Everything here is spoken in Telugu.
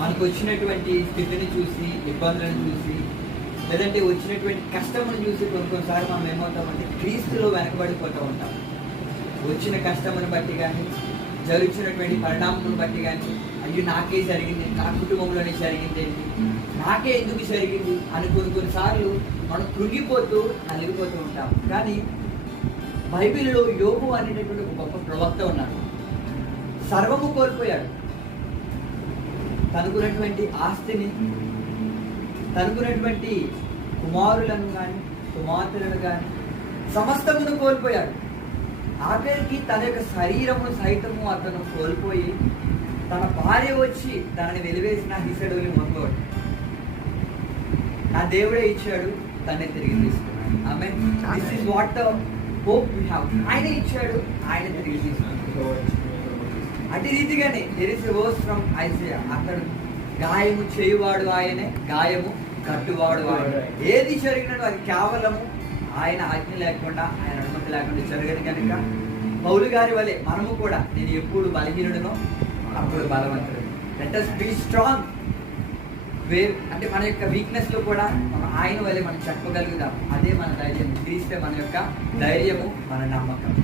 మనకు వచ్చినటువంటి స్థితిని చూసి, ఇబ్బందులను చూసి, లేదంటే వచ్చినటువంటి కష్టమును చూసి కొన్నిసార్లు మనం ఏమవుతామంటే క్రీస్తులో వెనకబడిపోతూ ఉంటాం. వచ్చిన కష్టమును బట్టి కానీ, జరుగుతున్నటువంటి పరిణామమును బట్టి కానీ, అయ్యో నాకే జరిగింది, నా కుటుంబంలోనే జరిగింది ఏంటి, నాకే ఎందుకు జరిగింది అని కొన్నిసార్లు మనం కృంగిపోతూ నలిగిపోతూ ఉంటాం. కానీ బైబిల్లో యోబు అనేటటువంటి ఒక గొప్ప ప్రవక్త ఉన్నాడు. సర్వము కోల్పోయాడు. తనకున్నటువంటి ఆస్తిని, తనకున్నటువంటి కుమారులను కానీ, కుమార్తెలను కానీ సమస్తమును కోల్పోయాడు. ఆఖరికి తన యొక్క శరీరమును సైతము అతను కోల్పోయి, తన భార్య వచ్చి తనని వెలివేసిన హిసడుని మొదలు నా దేవుడే ఇచ్చాడు, తనే తిరిగి తీసుకున్నాడు. Amen. This is what the hope we have. ఆయన ఇచ్చాడు, ఆయన తిరిగి తీసుకున్నాడు. అటు రీతిగానే there is a verse from Isaiah. అతడు గాయము చేయువాడు ఆయనే, గాయము కట్టువాడు ఆయనే. ఏది జరిగినట్టు అది కేవలము ఆయన ఆజ్ఞ లేకుండా, ఆయన అనుమతి లేకుండా జరగదు. కనుక పౌలు గారి వలె మనము కూడా నేను ఎప్పుడు బలహీనుడునో అప్పుడు బలవంతుడు. Let us be strong. అంటే మన యొక్క వీక్నెస్ లో కూడా మనం ఆయన వలె మనం చెప్పగలుగుతాం. అదే మన ధైర్యం. క్రీస్తే మన యొక్క ధైర్యము, మన నమ్మకం.